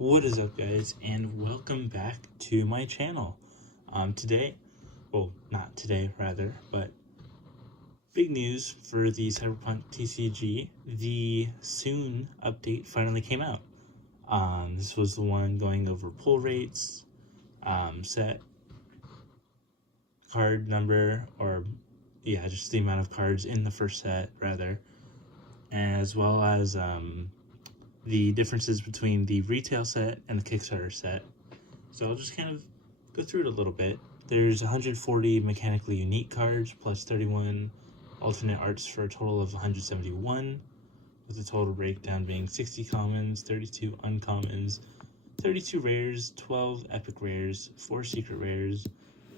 What is up, guys, and welcome back to my channel. Not today, rather, but big news for the Cyberpunk TCG. The soon update finally came out. This was the one going over pull rates, set, card number, just the amount of cards in the first set, rather, as well as the differences between the retail set and the Kickstarter set. So I'll just kind of go through it a little bit. There's 140 mechanically unique cards plus 31 alternate arts for a total of 171, with the total breakdown being 60 commons, 32 uncommons, 32 rares, 12 epic rares, 4 secret rares,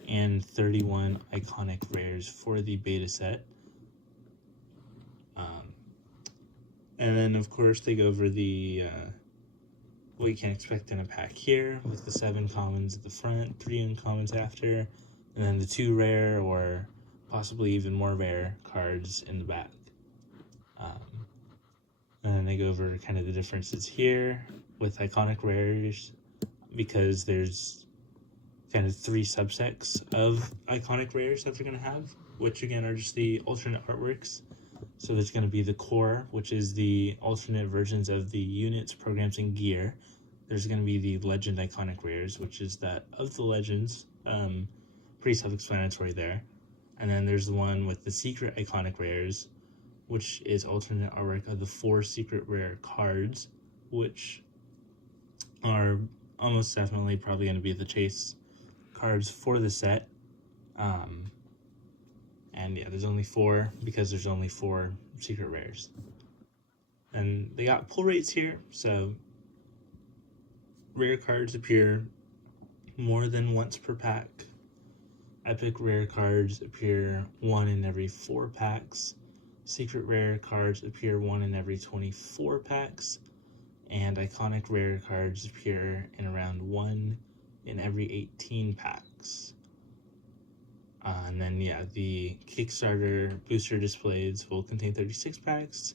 and 31 iconic rares for the beta set. And then, of course, they go over the what you can expect in a pack here, with the 7 commons at the front, 3 uncommons after, and then the 2 rare or possibly even more rare cards in the back. And then they go over kind of the differences here with iconic rares, because there's kind of 3 subsets of iconic rares that they're going to have, which again are just the alternate artworks. So there's going to be the core, which is the alternate versions of the units, programs, and gear. There's going to be the legend iconic rares, which is that of the legends, pretty self-explanatory there. And then there's the one with the secret iconic rares, which is alternate artwork of the 4 secret rare cards, which are almost definitely probably going to be the chase cards for the set. And yeah, there's only 4 because there's only 4 secret rares. And they got pull rates here, so rare cards appear more than once per pack. Epic rare cards appear 1 in every 4 packs. Secret rare cards appear 1 in every 24 packs. And iconic rare cards appear in around 1 in every 18 packs. And then, the Kickstarter booster displays will contain 36 packs,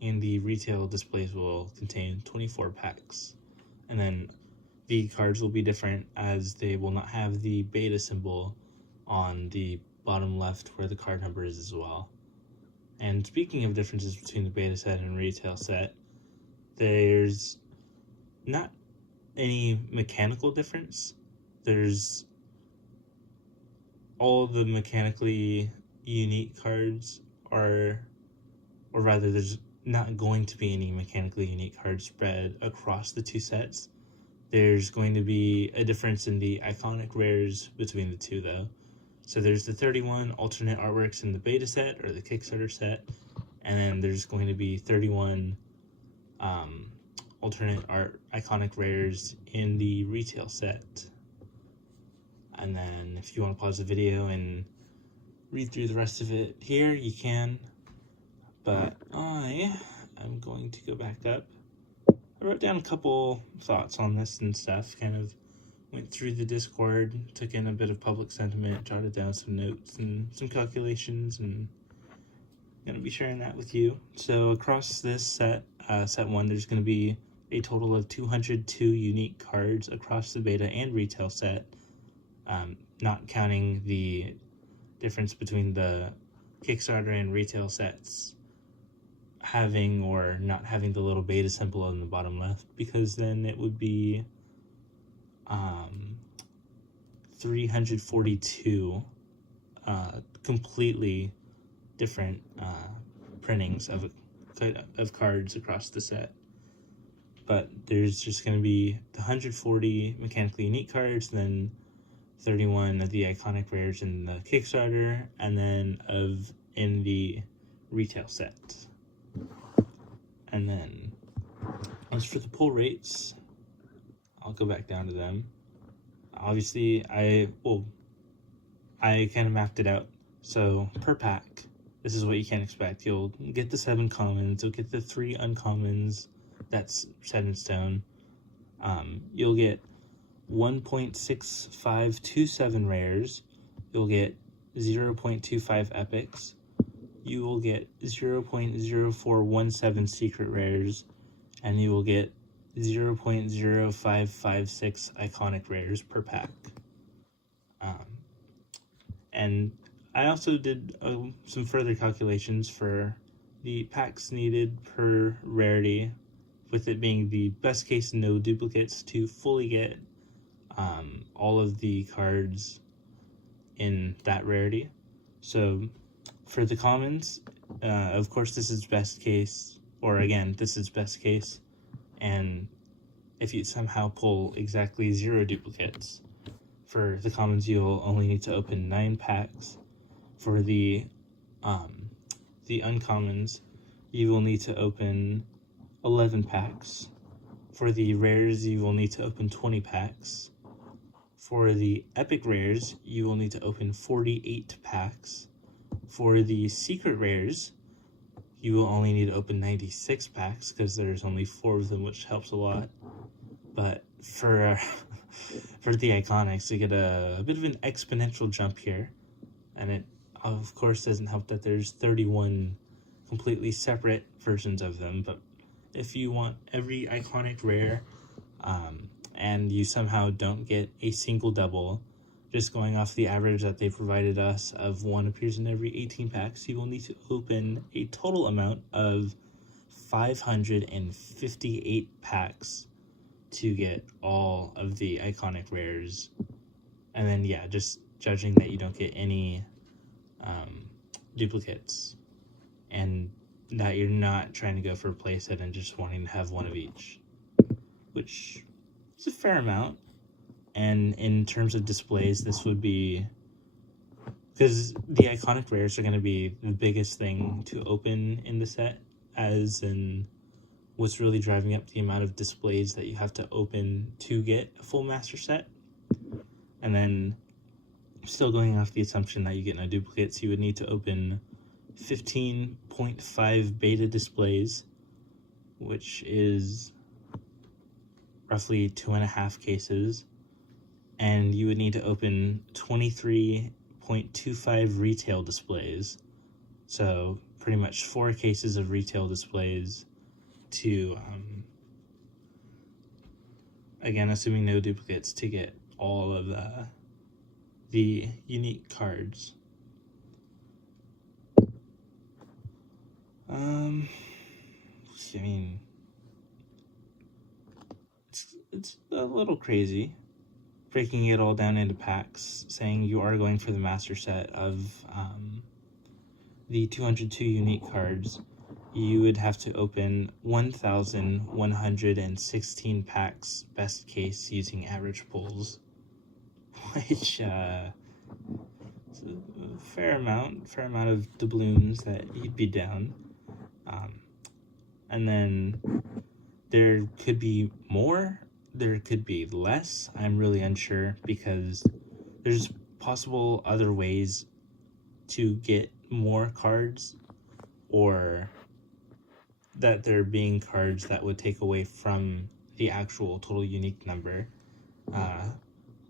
and the retail displays will contain 24 packs. And then the cards will be different, as they will not have the beta symbol on the bottom left where the card number is as well. And speaking of differences between the beta set and retail set, there's not any mechanical difference. There's all the mechanically unique cards there's not going to be any mechanically unique cards spread across the 2 sets. There's going to be a difference in the iconic rares between the 2, though. So there's the 31 alternate artworks in the beta set, or the Kickstarter set, and then there's going to be 31 alternate art iconic rares in the retail set. And then if you want to pause the video and read through the rest of it here, you can. But I am going to go back up. I wrote down a couple thoughts on this and stuff, kind of went through the Discord, took in a bit of public sentiment, jotted down some notes and some calculations, and I'm going to be sharing that with you. So across this set, set 1, there's going to be a total of 202 unique cards across the beta and retail set. Not counting the difference between the Kickstarter and retail sets having or not having the little beta symbol on the bottom left, because then it would be 342 completely different printings of cards across the set. But there's just going to be the 140 mechanically unique cards, then 31 of the iconic rares in the Kickstarter, and then in the retail set. And then as for the pull rates, I'll go back down to them. Obviously, I kind of mapped it out. So per pack, this is what you can expect. You'll get the 7 commons, you'll get the 3 uncommons, that's set in stone. You'll get 1.6527 rares, you'll get 0.25 epics, you will get 0.0417 secret rares, and you will get 0.0556 iconic rares per pack. And I also did some further calculations for the packs needed per rarity, with it being the best case no duplicates to fully get all of the cards in that rarity. So for the commons, of course this is best case, or again, this is best case, and if you somehow pull exactly 0 duplicates, for the commons you'll only need to open 9 packs. For the uncommons, you will need to open 11 packs. For the rares, you will need to open 20 packs. For the epic rares, you will need to open 48 packs. For the secret rares, you will only need to open 96 packs because there's only 4 of them, which helps a lot. But for the iconics, you get a bit of an exponential jump here, and it of course doesn't help that there's 31 completely separate versions of them. But if you want every iconic rare, and you somehow don't get a single double, just going off the average that they provided us of 1 appears in every 18 packs, you will need to open a total amount of 558 packs to get all of the iconic rares. And then yeah, just judging that you don't get any duplicates, and that you're not trying to go for a playset and just wanting to have one of each, which is a fair amount. And in terms of displays, this would be, because the iconic rares are going to be the biggest thing to open in the set, as in what's really driving up the amount of displays that you have to open to get a full master set. And then, still going off the assumption that you get no duplicates, you would need to open 15.5 beta displays, which is roughly 2.5 cases. And you would need to open 23.25 retail displays. So pretty much 4 cases of retail displays to, again, assuming no duplicates, to get all of the unique cards. I mean, it's a little crazy breaking it all down into packs, saying you are going for the master set of the 202 unique cards. You would have to open 1,116 packs, best case, using average pulls, which is a fair amount of doubloons that you'd be down. And then there could be more, there could be less. I'm really unsure, because there's possible other ways to get more cards, or that there being cards that would take away from the actual total unique number.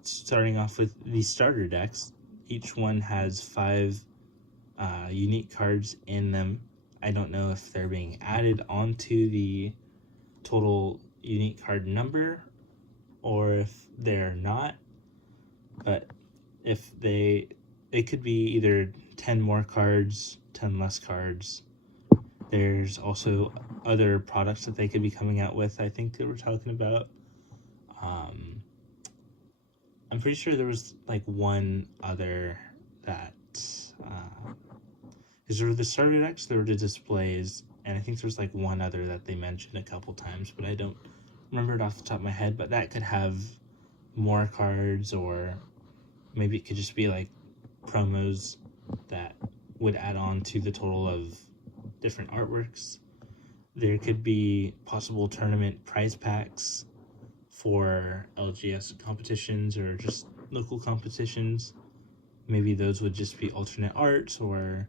Starting off with the starter decks, each one has 5 unique cards in them. I don't know if they're being added onto the total unique card number or if they're not, but if it could be either 10 more cards, 10 less cards. There's also other products that they could be coming out with, I think they were talking about. I'm pretty sure there was like one other that, because there were the starter decks, there were the displays, and I think there's like one other that they mentioned a couple times, but I don't remember it off the top of my head. But that could have more cards, or maybe it could just be like promos that would add on to the total of different artworks. There could be possible tournament prize packs for LGS competitions or just local competitions. Maybe those would just be alternate arts, or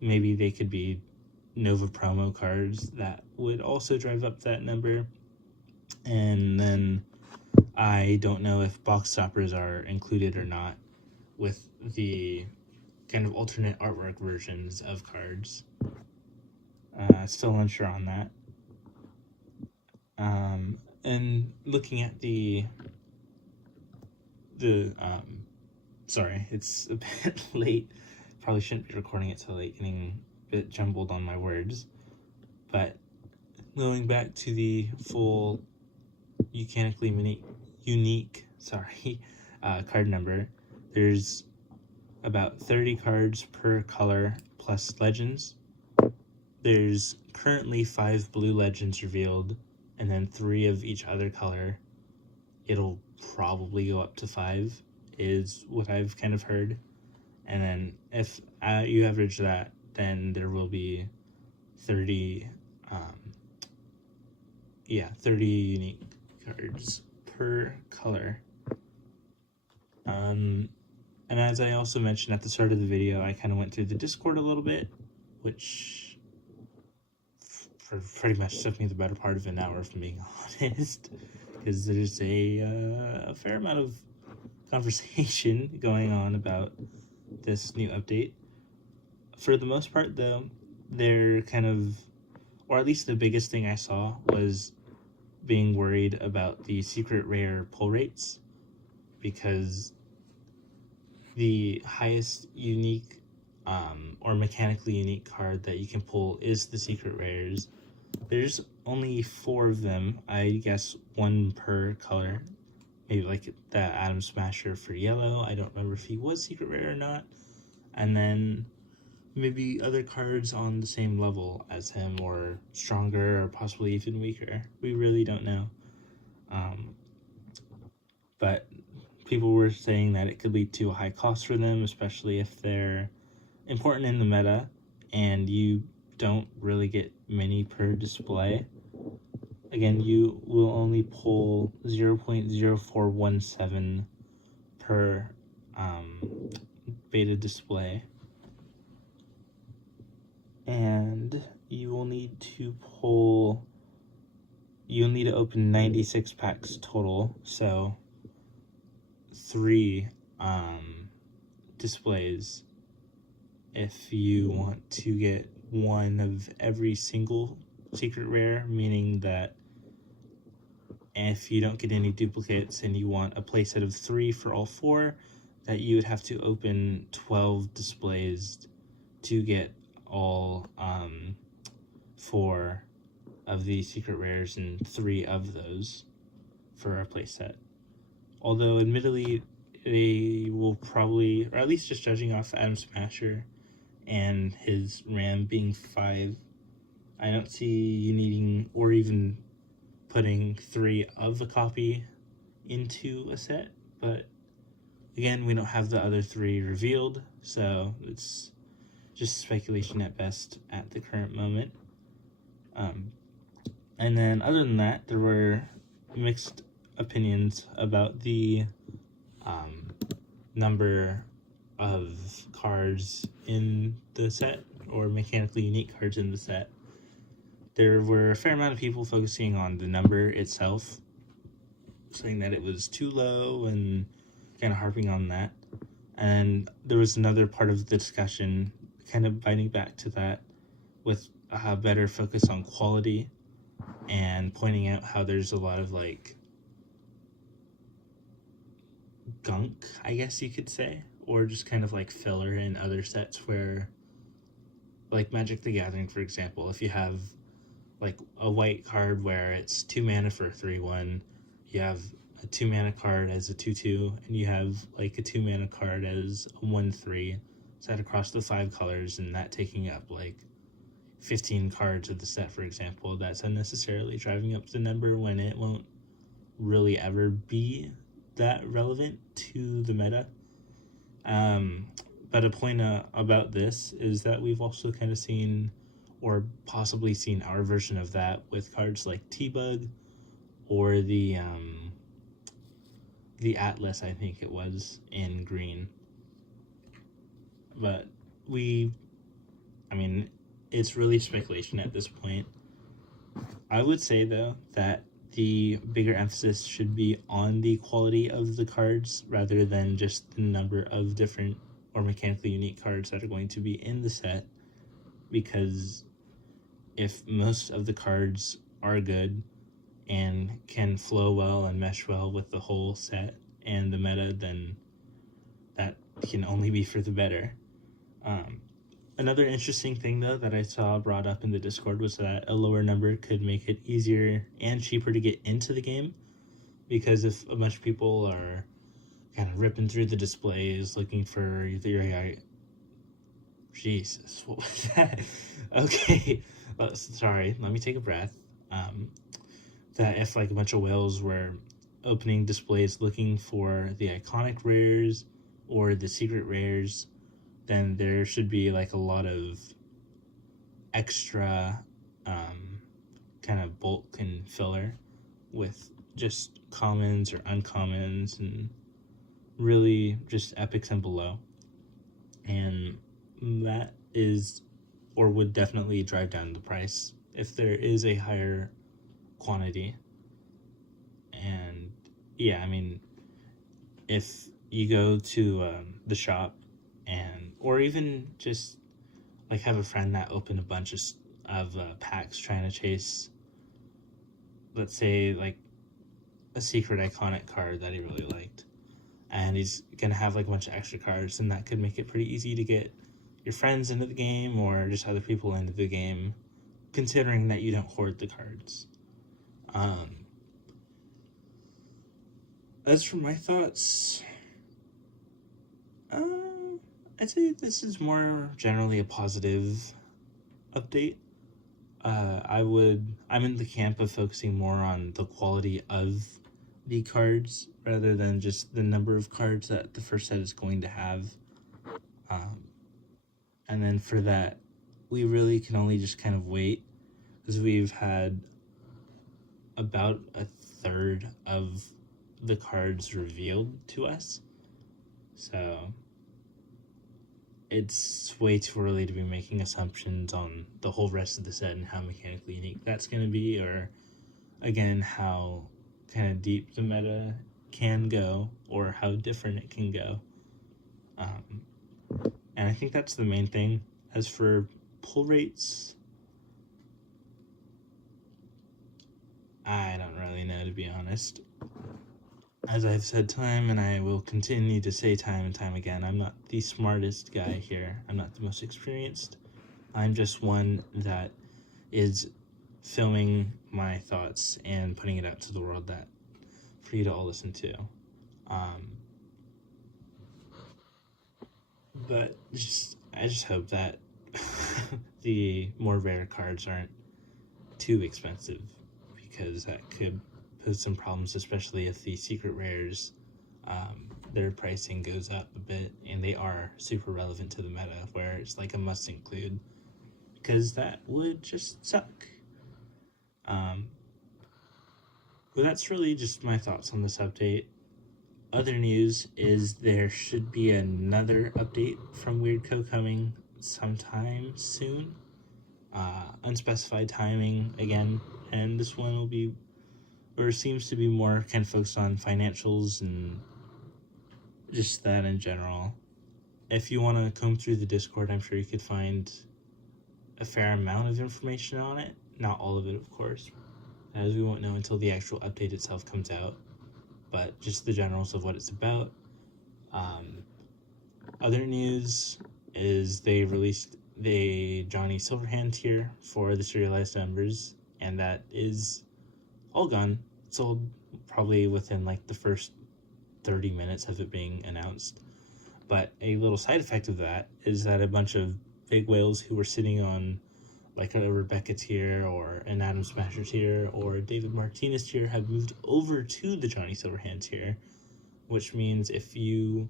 maybe they could be Nova promo cards that would also drive up that number. And then I don't know if box toppers are included or not with the kind of alternate artwork versions of cards. Still unsure on that. And looking at sorry, it's a bit late. Probably shouldn't be recording it so late, getting a bit jumbled on my words. But going back to the full unique card number, there's about 30 cards per color plus legends. There's currently 5 blue legends revealed, and then 3 of each other color. It'll probably go up to 5, is what I've kind of heard. And then if you average that, then there will be 30 unique cards per color. And as I also mentioned at the start of the video, I kind of went through the Discord a little bit, which pretty much took me the better part of an hour, if I'm being honest, because there's a fair amount of conversation going on about this new update. For the most part, though, they're kind of, or at least the biggest thing I saw was being worried about the secret rare pull rates, because the highest unique or mechanically unique card that you can pull is the secret rares. There's only 4 of them, I guess 1 per color. Maybe like the Atom Smasher for yellow, I don't remember if he was secret rare or not. And then maybe other cards on the same level as him, or stronger, or possibly even weaker. We really don't know. But people were saying that it could lead to a high cost for them, especially if they're important in the meta and you don't really get many per display. Again, you will only pull 0.0417 per beta display, and you'll need to open 96 packs total, so 3 displays if you want to get 1 of every single secret rare, meaning that if you don't get any duplicates and you want a playset of 3 for all 4, that you would have to open 12 displays to get all 4 of the secret rares and 3 of those for a playset. Although admittedly they will probably, or at least just judging off Atom Smasher and his RAM being 5, I don't see you needing, or even putting 3 of a copy into a set. But again, we don't have the other 3 revealed, so it's just speculation at best at the current moment. And then other than that, there were mixed opinions about the number of cards in the set, or mechanically unique cards in the set. There were a fair amount of people focusing on the number itself, saying that it was too low and kind of harping on that. And there was another part of the discussion kind of biting back to that with a better focus on quality, and pointing out how there's a lot of like gunk, I guess you could say, or just kind of like filler in other sets where, like Magic the Gathering, for example, if you have like a white card where it's 2 mana for a 3/1, you have a 2 mana card as a 2/2, and you have like a 2 mana card as a 1/3 set across the 5 colors, and that taking up like 15 cards of the set, for example. That's unnecessarily driving up the number when it won't really ever be that relevant to the meta. But a point about this is that we've also kind of seen, or possibly seen our version of that with cards like T-Bug, or the Atlas, I think it was, in green. But it's really speculation at this point. I would say, though, that the bigger emphasis should be on the quality of the cards rather than just the number of different or mechanically unique cards that are going to be in the set, because if most of the cards are good, and can flow well and mesh well with the whole set and the meta, then that can only be for the better. Another interesting thing, though, that I saw brought up in the Discord was that a lower number could make it easier and cheaper to get into the game, because if a bunch of people are kind of ripping through the displays looking for either Jesus, what was that? Okay, sorry, let me take a breath. That if like a bunch of whales were opening displays looking for the iconic rares or the secret rares, then there should be like a lot of extra kind of bulk and filler with just commons or uncommons and really just epics and below. And that is, or would definitely drive down the price if there is a higher quantity. And yeah, I mean, if you go to the shop and, or even just like have a friend that opened a bunch of packs trying to chase, let's say like a secret iconic card that he really liked, and he's gonna have like a bunch of extra cards, and that could make it pretty easy to get your friends into the game or just other people into the game, considering that you don't hoard the cards. As for my thoughts, I'd say this is more generally a positive update. I'm in the camp of focusing more on the quality of the cards rather than just the number of cards that the first set is going to have. And then for that, we really can only just kind of wait, because we've had about a third of the cards revealed to us. So it's way too early to be making assumptions on the whole rest of the set and how mechanically unique that's going to be, or again, how kind of deep the meta can go or how different it can go. And I think that's the main thing. As for pull rates, I don't really know, to be honest. As I've said time, and I will continue to say time and time again, I'm not the smartest guy here. I'm not the most experienced. I'm just one that is filming my thoughts and putting it out to the world that for you to all listen to. But I just hope that the more rare cards aren't too expensive, because that could pose some problems, especially if the secret rares, their pricing goes up a bit, and they are super relevant to the meta, where it's like a must include, because that would just suck. But that's really just my thoughts on this update. Other news is there should be another update from Weirdco coming sometime soon. Unspecified timing again, and this one will be, or seems to be, more kind of focused on financials and just that in general. If you want to comb through the Discord, I'm sure you could find a fair amount of information on it. Not all of it, of course, as we won't know until the actual update itself comes out, but just the generals of what it's about. Other news is they released the Johnny Silverhand tier for the serialized members, and that is all gone. Sold probably within like the first 30 minutes of it being announced. But a little side effect of that is that a bunch of big whales who were sitting on like a Rebecca tier or an Adam Smasher tier or a David Martinez tier have moved over to the Johnny Silverhand tier, which means if you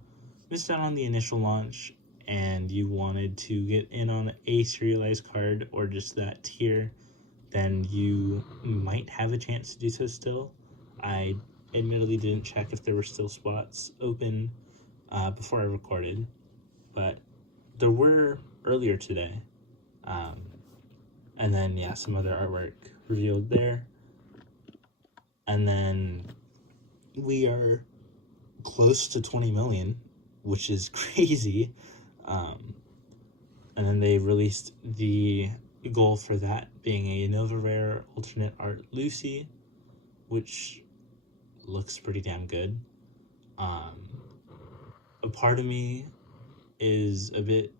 missed out on the initial launch and you wanted to get in on a serialized card or just that tier, then you might have a chance to do so still. I admittedly didn't check if there were still spots open before I recorded, but there were earlier today. And then, yeah, some other artwork revealed there. And then we are close to 20 million, which is crazy. And then they released the goal for that being a Nova Rare alternate art Lucy, which looks pretty damn good. A part of me is a bit,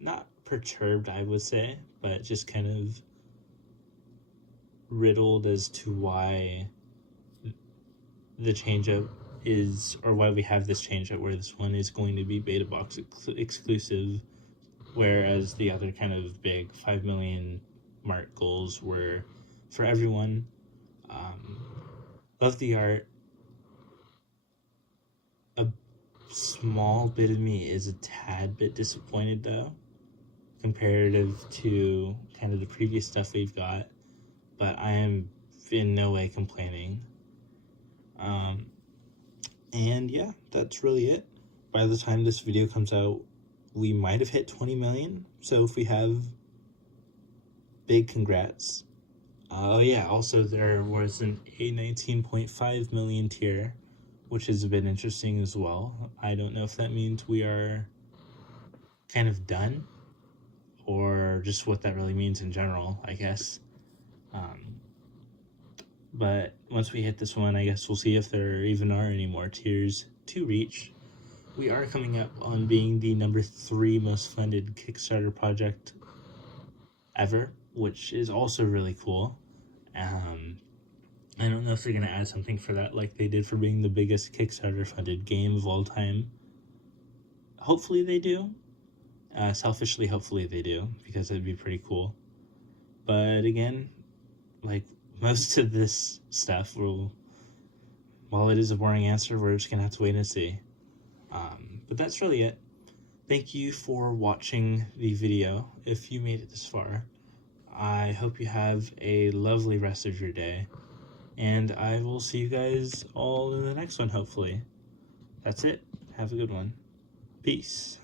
not perturbed, I would say, but just kind of riddled as to why the change-up is, or why we have this change-up where this one is going to be beta box exclusive, whereas the other kind of big 5 million mark goals were for everyone. Love the art. A small bit of me is a tad bit disappointed though, comparative to kind of the previous stuff we've got, but I am in no way complaining. And yeah, that's really it. By the time this video comes out, we might have hit 20 million, so if we have, big congrats. Oh yeah, also there was a 19.5 million tier, which has been interesting as well. I don't know if that means we are kind of done, or just what that really means in general, I guess. But once we hit this one, I guess we'll see if there even are any more tiers to reach. We are coming up on being the number 3 most funded Kickstarter project ever, which is also really cool. I don't know if they're going to add something for that like they did for being the biggest Kickstarter funded game of all time. Hopefully they do. Selfishly, hopefully they do, because that'd be pretty cool. But again, like most of this stuff, while it is a boring answer, we're just going to have to wait and see. But that's really it. Thank you for watching the video, if you made it this far. I hope you have a lovely rest of your day, and I will see you guys all in the next one, hopefully. That's it. Have a good one. Peace.